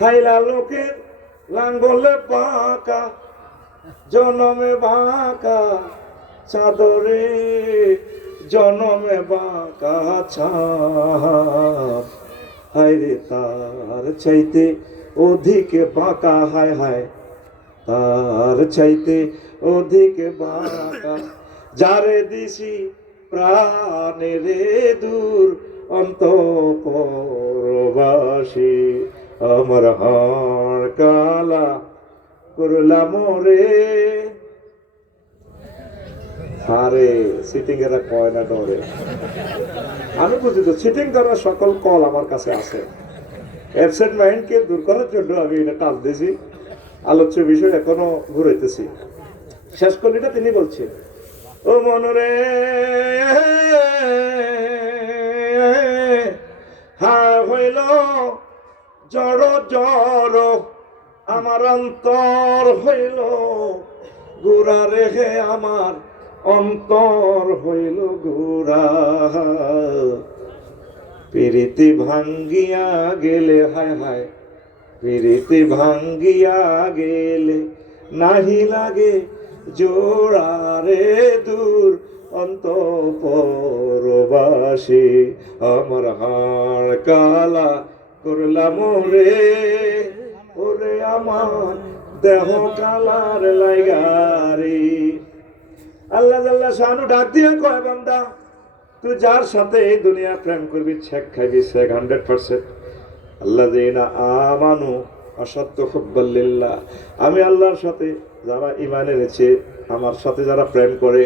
হাইলা লোকের লাঙ্গলে বাঁকা, জনমে বাঁকা, চাদরে জনমে বাঁকা ছাপ। হায় রে তার চাইতে অধিক বাঁকা, হায় হায় তার চাইতে অধিক বাঁকা। যারে দিছি প্রাণে রে দূর অন্ত পরবাসী আমার হাড় কালা করলাম রে আরে সিটিং এরা কয় না ডরে। আমি বুঝি তো সিটিং করার সকল কল আমার কাছে আছে। অ্যাবসেন্ট মাইন্ডকে দূর করার জন্য আমি এটা টান দিয়েছি, আলোচ্য বিষয় এখনও ঘুরাইতেছি। শেষ কলিটা তিনি বলছেন, ও মনরে হায় হইল জড় জড়, আমার অন্তর হইল। গুড়া রেখে আমার অন্তর হইল গুড়া। পিরিতি ভাঙ্গিয়া গেলে, হায় হায়, পিরিতি ভাঙ্গিয়া গেলে নাহি লাগে জোড়ারে দূর অন্ত পরবাসী আমার হাড় কালা করলাম রে ওরে আমার দেহ কালার লাইগারি আল্লাহ আল্লাহ শাহানু ডাক দিয়ে কয়, বান্দা, তুই যার সাথে এই দুনিয়া প্রেম করবি ছেক খাইবি শেখ হান্ড্রেড পার্সেন্ট আল্লাহ দিনা আমানু অসত্য হুব্বাল্লিল্লাহ আমি আল্লাহর সাথে যারা ইমান এনেছে, আমার সাথে যারা প্রেম করে,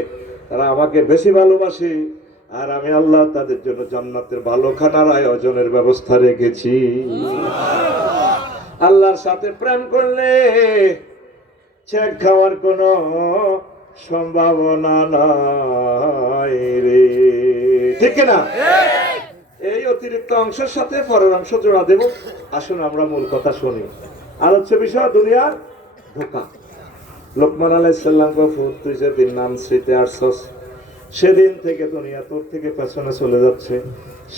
তারা আমাকে বেশি ভালোবাসে। আর আমি আল্লাহ তাদের জন্য জান্নাতের ভালো খানার আয়োজনের ব্যবস্থা রেখেছি। আল্লাহর সাথে প্রেম করলে ছেক খাওয়ার কোনো সম্ভাবনা নাই রে। ঠিক না এই অতিরিক্ত অংশের সাথে পরের অংশ জোড়া দেব। আসুন আমরা মূল কথা শুনি। আলোচ্য বিষয়, দুনিয়ার ধোকা। লোকমান আলাইসাল্লাম তুই যেদিন নাম স্মৃতি আসছস সেদিন থেকে দুনিয়া তোর থেকে পেছনে চলে যাচ্ছে।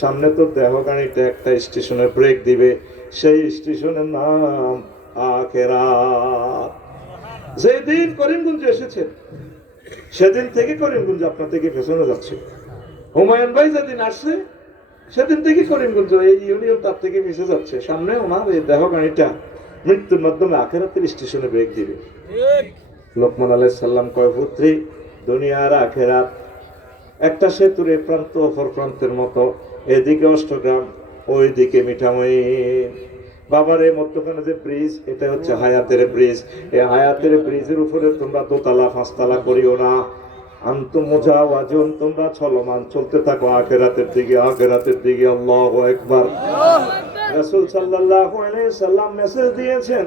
সামনে তোর দেহ গাড়িটা একটা স্টেশনে ব্রেক দিবে। সেই স্টেশনের নাম আখেরা। যেদিন করিমগঞ্জ এসেছে সেদিন থেকে করিমগঞ্জ আপনার থেকে পেছনে যাচ্ছে। হুমায়ুন ভাই যেদিন আসছে সেদিন থেকে করিমগঞ্জ এই ইউনিয়ন তার থেকে মিশে যাচ্ছে। সামনে ওনার এই দেহ গাড়িটা মৃত্যুর মাধ্যমে আখেরাতের স্টেশনে ব্রেক দিবে। লোকমান আলাই সাল্লাম কয় পুত্রী দুনিয়ার আখেরাত একটা সেতুর এ প্রান্ত অপর প্রান্তের মতো, এদিকে অষ্টগ্রাম, ওইদিকে মিঠাময়ী। বাবার এই মধ্যখানে যে ব্রিজ, এটা হচ্ছে হায়াতের ব্রিজ। এই হায়াতের ব্রিজের উপরে তোমরা দোতলা, পাঁচতলা করিও না। মোজা তোমরা চলতে থাকো একবার রাসূল সাল্লাম মেসেজ দিয়েছেন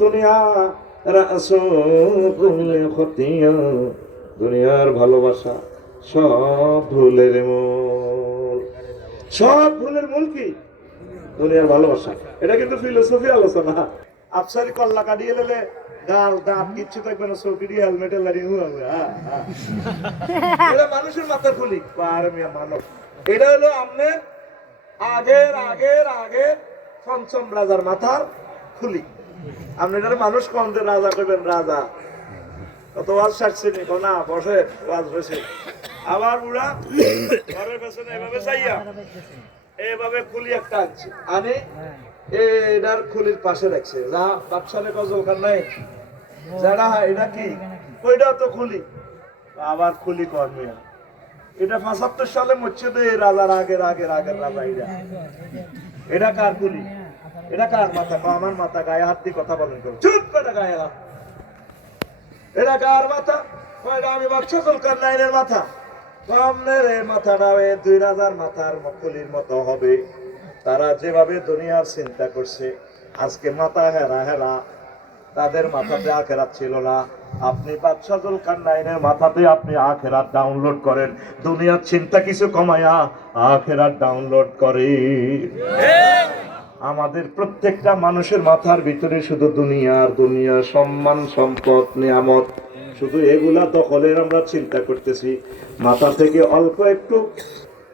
দুনিয়া দুনিয়ার ভালোবাসা। সব ভুলের মূল। সব ভুলের মূল কি? দুনিয়ার ভালোবাসা। এটা কিন্তু ফিলোসফি আলোচনা। আফসারি কল্লা কাটিয়ে লেলে দাঁত, কিচ্ছু থাকবে না হুয়া হুয়া হ্যাঁ। এটা মানুষের মাথার খুলি। পার মিয়া মানব। এটা হলো আমনে আগের আগের আগের পঞ্চম রাজার মাথার খুলি। আপনি এটার মানুষ কম রাজা করবেন রাজা। কত ওয়াজ সারছে নি না, বসে, ওয়াজ বসে আবার বুড়া ঘরের পেছনে এভাবে চাইয়া এভাবে খুলি একটা আনছে। আনে এটার খুলির পাশে রাখছে। যা বাচ্চানে কজল কার নাই? যারা এটা কি? ওইটা তো খুলি? আবার খুলি কর্মী এটা পঁচাত্তর সালে এই রাজার আগের আগের আগের রাজা এটা। এটা কার খুলি? এটা কার মাথা? আমার মাথা গায়ে হাত দিয়ে কথা বলেন। চুপ করে গায়ে হাত। এটা কার মাথা? আমি বাচ্চা চলকার লাইনের মাথা। সামনের এই মাথাটা দুই রাজার মাথার মকুলির মতো হবে। তারা যেভাবে দুনিয়ার চিন্তা করছে, আজকে মাথা হেরা হেরা, তাদের মাথাতে আখেরাত ছিল না। আপনি বাদশাহুল কান্নাইনের মাথাতে আপনি আখেরাত ডাউনলোড করেন। দুনিয়ার চিন্তা কিছু কমায়া আখেরাত ডাউনলোড করে আমাদের প্রত্যেকটা মানুষের মাথার ভিতরে শুধু দুনিয়ার দুনিয়া, সম্মান, সম্পদ, নিয়ামত। শুধু এগুলা দখলের আমরা চিন্তা করতেছি। মাথা থেকে অল্প একটু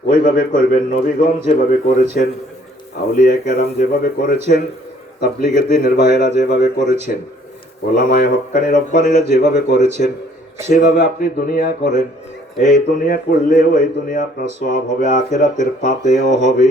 ওইভাবে করবেন। নবীগঞ্জ যেভাবে করেছেন, আউলিয়া কেরাম যেভাবে করেছেন, তাবলিগের দিনের ভাইয়েরা যেভাবে করেছেন, ওলামায় হকানি রব্বানিরা যেভাবে করেছেন, সেভাবে আপনি দুনিয়া করেন। এই দুনিয়া করলেও এই দুনিয়া আপনার সব হবে, আখেরাতের পাতেও হবে